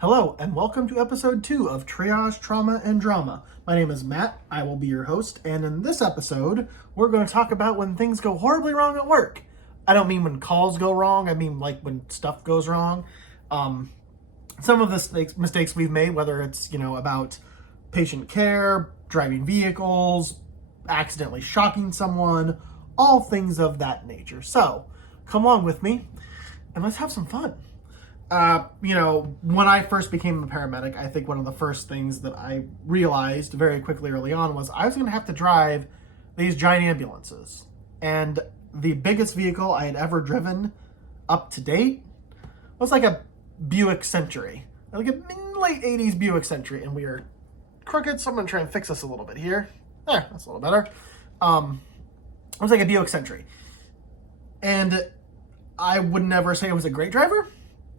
Hello, and welcome to episode 2 of Triage, Trauma, and Drama. My name is Matt. I will be your host, and in this episode, we're going to talk about when things go horribly wrong at work. I don't mean when calls go wrong, I mean like when stuff goes wrong. Some of the mistakes we've made, whether it's, about patient care, driving vehicles, accidentally shocking someone, all things of that nature. So, come along with me, and let's have some fun. When I first became a paramedic, I think one of the first things that I realized very quickly early on was I was going to have to drive these giant ambulances. And the biggest vehicle I had ever driven up to date was like a Buick Century. Like a late 80s Buick Century. And we are crooked, so I'm going to try and fix this a little bit here. There, that's a little better. It was like a Buick Century. And I would never say I was a great driver.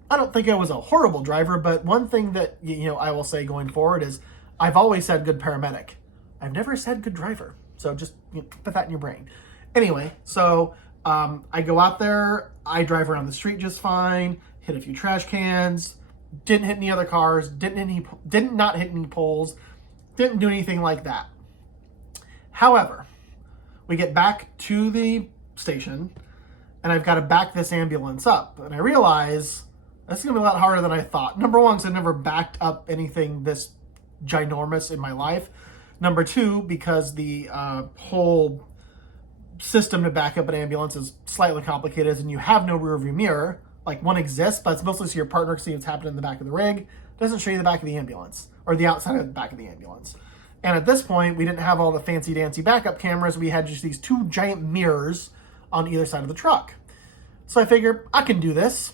I don't think I was a horrible driver, but one thing that, I will say going forward is I've always said good paramedic. I've never said good driver. So just put that in your brain. Anyway, so I go out there, I drive around the street just fine, hit a few trash cans, didn't hit any other cars, did not hit any poles, didn't do anything like that. However, we get back to the station and I've got to back this ambulance up. And I realize that's going to be a lot harder than I thought. Number one, because I've never backed up anything this ginormous in my life. Number two, because the whole system to back up an ambulance is slightly complicated, and you have no rear view mirror. Like, one exists, but it's mostly so your partner can see what's happening in the back of the rig. It doesn't show you the back of the ambulance, or the outside of the back of the ambulance. And at this point, we didn't have all the fancy-dancy backup cameras. We had just these two giant mirrors on either side of the truck. So I figured, I can do this.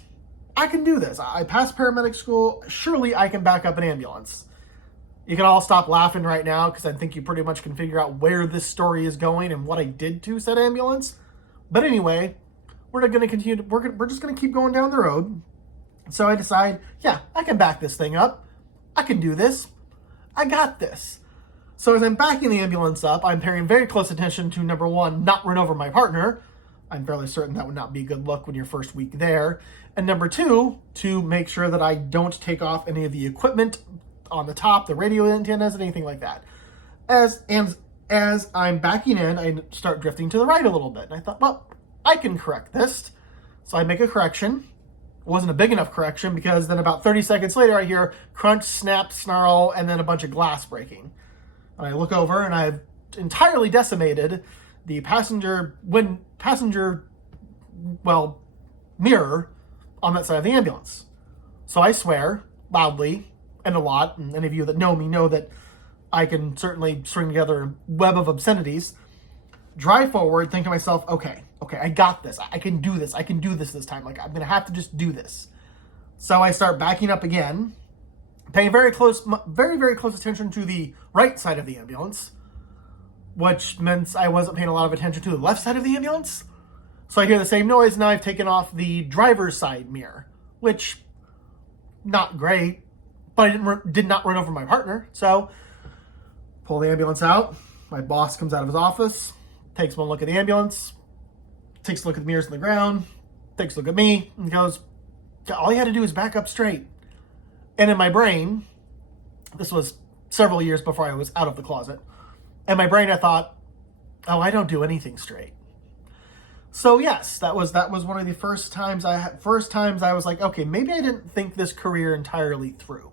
I passed paramedic school. Surely I can back up an ambulance. You can all stop laughing right now because I think you pretty much can figure out where this story is going and what I did to said ambulance. But anyway, we're going to continue. We're just going to keep going down the road. So I decide, yeah, I can back this thing up. I can do this. I got this. So as I'm backing the ambulance up, I'm paying very close attention to, number one, not run over my partner. I'm fairly certain that would not be a good look when you're first week there. And number two, to make sure that I don't take off any of the equipment on the top, the radio antennas, anything like that. As I'm backing in, I start drifting to the right a little bit. And I thought, well, I can correct this. So I make a correction. It wasn't a big enough correction because then about 30 seconds later, I hear crunch, snap, snarl, and then a bunch of glass breaking. And I look over and I've entirely decimated the mirror on that side of the ambulance. So I swear loudly and a lot, and any of you that know me know that I can certainly string together a web of obscenities, drive forward, think to myself, okay, I got this. I can do this. I can do this time. Like, I'm going to have to just do this. So I start backing up again, paying very, very close attention to the right side of the ambulance, which meant I wasn't paying a lot of attention to the left side of the ambulance. So I hear the same noise. Now I've taken off the driver's side mirror, which, not great, but I did not run over my partner. So pull the ambulance out. My boss comes out of his office, takes one look at the ambulance, takes a look at the mirrors on the ground, takes a look at me, and goes, all you had to do is back up straight. And in my brain, this was several years before I was out of the closet, in my brain I thought, oh, I don't do anything straight. So yes, that was one of the first times I was like, okay, maybe I didn't think this career entirely through.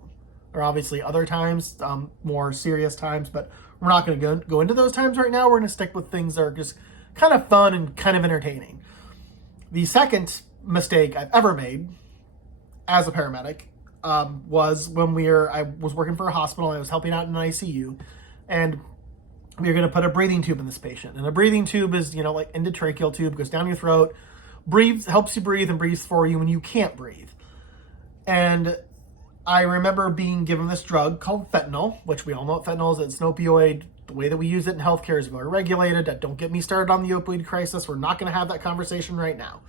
There are obviously other times, more serious times, but we're not going to go into those times right now. We're going to stick with things that are just kind of fun and kind of entertaining. The second mistake I've ever made as a paramedic was when I was working for a hospital. I was helping out in an ICU, and we were going to put a breathing tube in this patient. And a breathing tube is, like endotracheal tube, goes down your throat, helps you breathe and breathes for you when you can't breathe. And I remember being given this drug called fentanyl, which we all know what fentanyl is. It's an opioid. The way that we use it in healthcare is very regulated. Don't get me started on the opioid crisis. We're not going to have that conversation right now.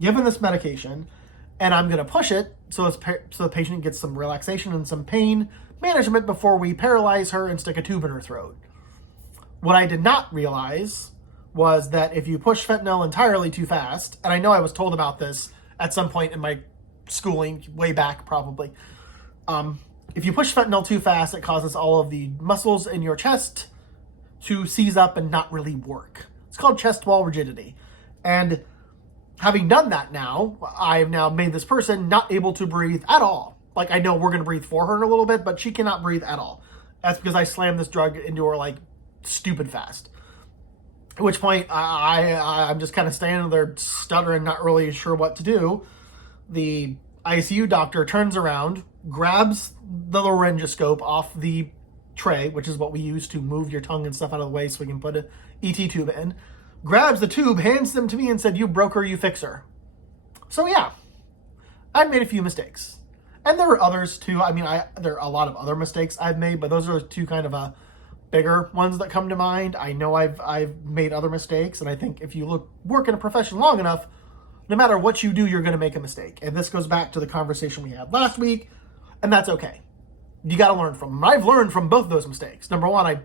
Given this medication, and I'm going to push it so the patient gets some relaxation and some pain management before we paralyze her and stick a tube in her throat. What I did not realize was that if you push fentanyl entirely too fast, and I know I was told about this at some point in my schooling, way back probably, If you push fentanyl too fast, it causes all of the muscles in your chest to seize up and not really work. It's called chest wall rigidity. And having done that now, I have now made this person not able to breathe at all. Like, I know we're going to breathe for her in a little bit, but she cannot breathe at all. That's because I slammed this drug into her like stupid fast. At which point, I'm just kind of standing there stuttering, not really sure what to do. The ICU doctor turns around, grabs the laryngoscope off the tray, which is what we use to move your tongue and stuff out of the way so we can put an ET tube in, grabs the tube, hands them to me, and said, "You broke her, you fix her." So yeah, I've made a few mistakes. And there are others too. I mean, there are a lot of other mistakes I've made, but those are two kind of bigger ones that come to mind. I know I've made other mistakes, and I think if you work in a profession long enough, no matter what you do, you're going to make a mistake. And this goes back to the conversation we had last week, and that's okay. You got to learn from them. I've learned from both those mistakes. Number one,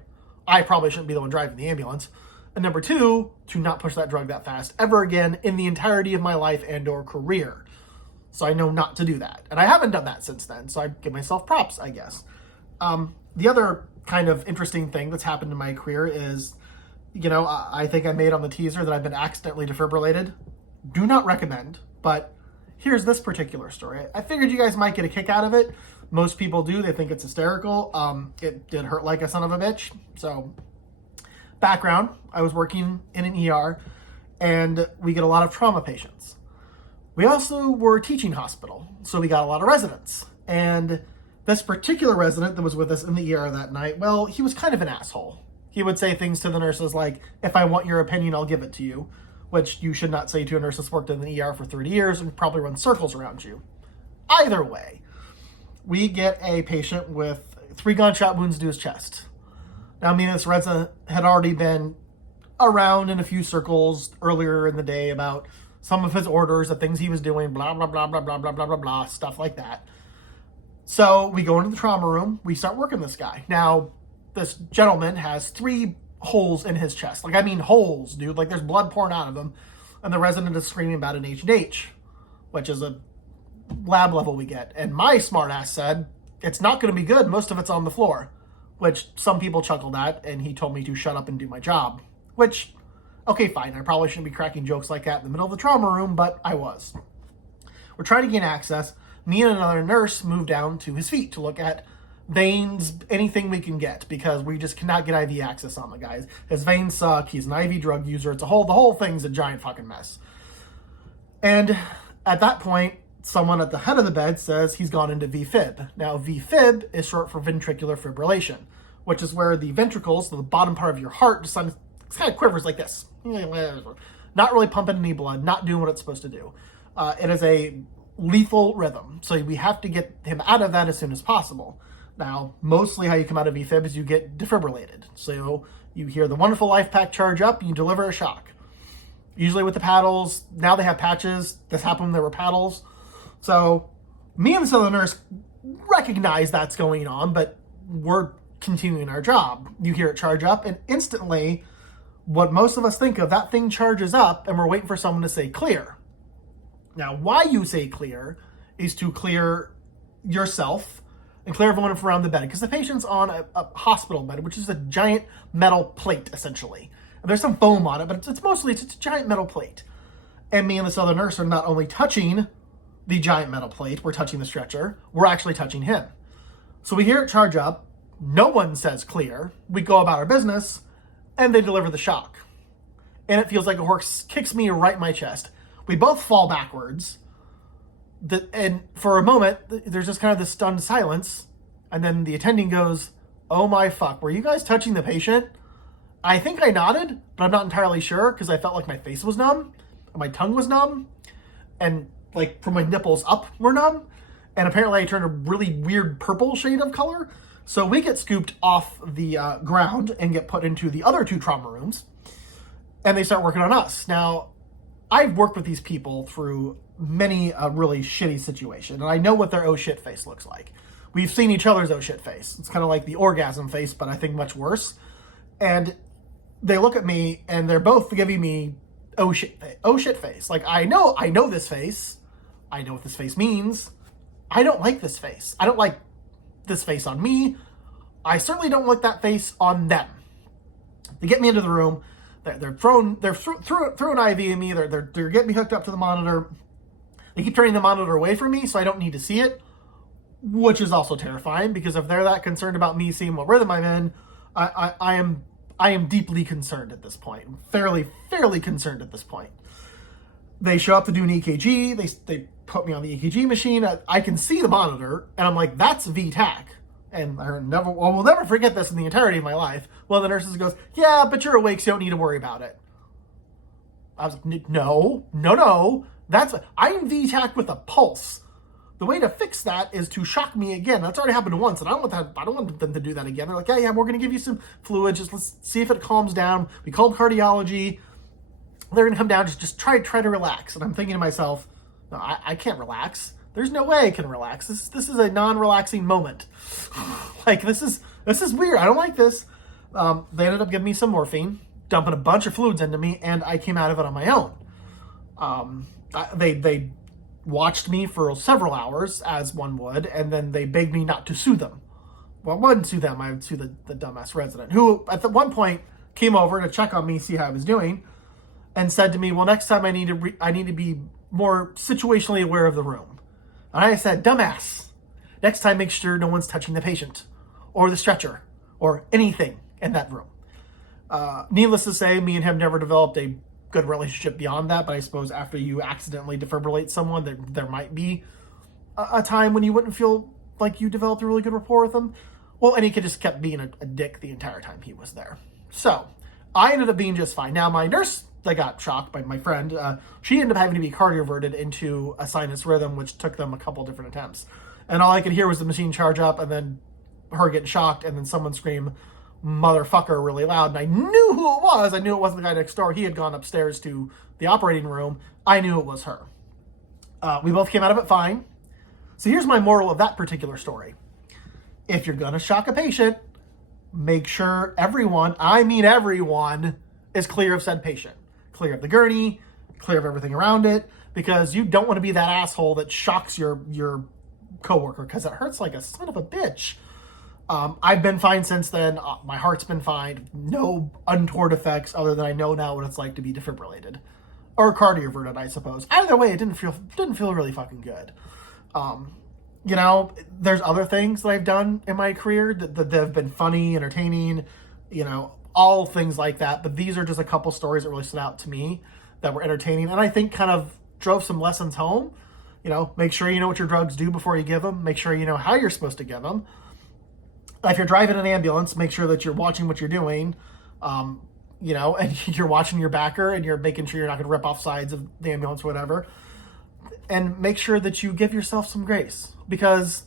I probably shouldn't be the one driving the ambulance. And number two, to not push that drug that fast ever again in the entirety of my life and or career. So I know not to do that. And I haven't done that since then, so I give myself props, I guess. The other kind of interesting thing that's happened in my career is, I think I made on the teaser that I've been accidentally defibrillated. Do not recommend, but here's this particular story. I figured you guys might get a kick out of it. Most people do. They think it's hysterical. It did hurt like a son of a bitch. So, background, I was working in an ER, and we get a lot of trauma patients. We also were a teaching hospital, so we got a lot of residents. And this particular resident that was with us in the ER that night, well, he was kind of an asshole. He would say things to the nurses like, "If I want your opinion, I'll give it to you," which you should not say to a nurse that's worked in the ER for 30 years and probably run circles around you. Either way, we get a patient with 3 gunshot wounds to his chest. Now, me and this resident had already been around in a few circles earlier in the day about some of his orders, the things he was doing, blah, blah, blah, blah, blah, blah, blah, blah, blah, stuff like that. So we go into the trauma room, we start working this guy. Now, this gentleman has 3 holes in his chest. Like, I mean holes, dude. Like, there's blood pouring out of him. And the resident is screaming about an H&H, which is a lab level we get. And my smartass said, "It's not going to be good. Most of it's on the floor," which some people chuckled at, and he told me to shut up and do my job. Which, okay, fine. I probably shouldn't be cracking jokes like that in the middle of the trauma room, but I was. We're trying to gain access. Me and another nurse moved down to his feet to look at veins, anything we can get, because we just cannot get IV access on the guy. His veins suck. He's an IV drug user. The whole thing's a giant fucking mess. And at that point, someone at the head of the bed says he's gone into VFib. Now, VFib is short for ventricular fibrillation, which is where the ventricles, so the bottom part of your heart, just kind of quivers like this. Not really pumping any blood, not doing what it's supposed to do. It is a lethal rhythm, so we have to get him out of that as soon as possible. Now, mostly how you come out of VFib is you get defibrillated. So you hear the wonderful life pack charge up, you deliver a shock. Usually with the paddles, now they have patches. This happened when there were paddles. So me and this other nurse recognize that's going on, but we're continuing our job. You hear it charge up, and instantly, what most of us think of, that thing charges up, and we're waiting for someone to say clear. Now, why you say clear is to clear yourself and clear everyone from around the bed, because the patient's on a hospital bed, which is a giant metal plate, essentially. And there's some foam on it, but it's mostly a giant metal plate. And me and this other nurse are not only touching the giant metal plate, we're touching the stretcher, we're actually touching him. So we hear it charge up, no one says clear, we go about our business, and they deliver the shock. And it feels like a horse kicks me right in my chest. We both fall backwards, and for a moment, there's just kind of this stunned silence, and then the attending goes, "Oh my fuck, were you guys touching the patient?" I think I nodded, but I'm not entirely sure, because I felt like my face was numb, and my tongue was numb, and like from my nipples up were numb, and apparently I turned a really weird purple shade of color. So we get scooped off the ground and get put into the other 2 trauma rooms, and they start working on us. Now, I've worked with these people through many a really shitty situation, and I know what their oh shit face looks like. We've seen each other's oh shit face. It's kind of like the orgasm face, but I think much worse. And they look at me, and they're both giving me oh shit face. Like, I know this face. I know what this face means. I don't like this face. I don't like this face on me. I certainly don't like that face on them. They get me into the room. They're throwing IV in me. They're getting me hooked up to the monitor. They keep turning the monitor away from me, so I don't need to see it, which is also terrifying, because if they're that concerned about me seeing what rhythm I'm in, I am deeply concerned at this point. Fairly concerned at this point. They show up to do an EKG. They put me on the EKG machine. I can see the monitor, and I'm like, that's VTAC. And I will never forget this in the entirety of my life. One of the nurses goes, yeah, but you're awake, so you don't need to worry about it. I was like, no. I'm VTAC with a pulse. The way to fix that is to shock me again. That's already happened once, and I don't want them to do that again. They're like, yeah, we're going to give you some fluid. Just let's see if it calms down. We called cardiology. They're going to come down. Just try to relax. And I'm thinking to myself, no, I can't relax. There's no way I can relax. This is a non-relaxing moment. Like, this is weird. I don't like this. They ended up giving me some morphine, dumping a bunch of fluids into me, and I came out of it on my own. They watched me for several hours, as one would, and then they begged me not to sue them. Well, I wouldn't sue them. I would sue the dumbass resident, who at one point came over to check on me, see how I was doing, and said to me, well, next time I need to be more situationally aware of the room. And I said, dumbass, next time make sure no one's touching the patient or the stretcher or anything in that room. Needless to say, me and him never developed a good relationship beyond that, but I suppose after you accidentally defibrillate someone, there might be a time when you wouldn't feel like you developed a really good rapport with them. Well, and he just kept being a dick the entire time he was there. So I ended up being just fine. Now, my nurse that got shocked by my friend, she ended up having to be cardioverted into a sinus rhythm, which took them a couple different attempts. And all I could hear was the machine charge up, and then her getting shocked, and then someone scream, motherfucker, really loud. And I knew who it was. I knew it wasn't the guy next door. He had gone upstairs to the operating room. I knew it was her. We both came out of it fine. So here's my moral of that particular story. If you're going to shock a patient, make sure everyone is clear of said patient. Clear of the gurney, clear of everything around it, because you don't want to be that asshole that shocks your coworker, because it hurts like a son of a bitch. I've been fine since then. My heart's been fine. No untoward effects, other than I know now what it's like to be defibrillated or cardioverted, I suppose. Either way, it didn't feel really fucking good. There's other things that I've done in my career that have been funny, entertaining, all things like that. But these are just a couple stories that really stood out to me that were entertaining, and I think kind of drove some lessons home. Make sure you know what your drugs do before you give them. Make sure you know how you're supposed to give them. If you're driving an ambulance, make sure that you're watching what you're doing, and you're watching your backer, and you're making sure you're not going to rip off sides of the ambulance, whatever. And make sure that you give yourself some grace, because,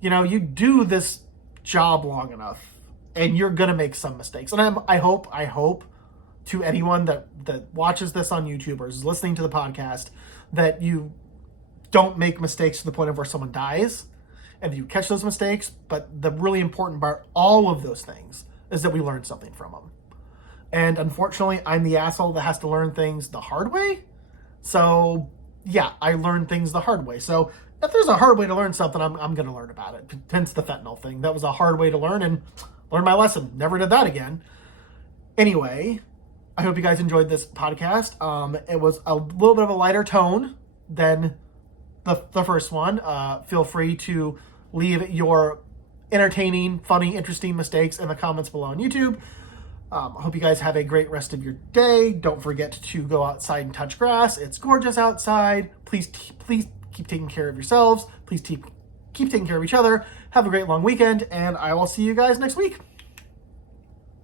you do this job long enough, and you're going to make some mistakes. And I hope to anyone that watches this on YouTube or is listening to the podcast, that you don't make mistakes to the point of where someone dies, and you catch those mistakes. But the really important part, all of those things, is that we learn something from them. And unfortunately, I'm the asshole that has to learn things the hard way. So yeah, I learned things the hard way. So if there's a hard way to learn something, I'm going to learn about it. Hence the fentanyl thing. That was a hard way to learn, and learned my lesson. Never did that again. Anyway, I hope you guys enjoyed this podcast. It was a little bit of a lighter tone than the first one. Feel free to leave your entertaining, funny, interesting mistakes in the comments below on YouTube. I hope you guys have a great rest of your day. Don't forget to go outside and touch grass. It's gorgeous outside. Please keep taking care of yourselves. Please keep taking care of each other. Have a great long weekend, and I will see you guys next week.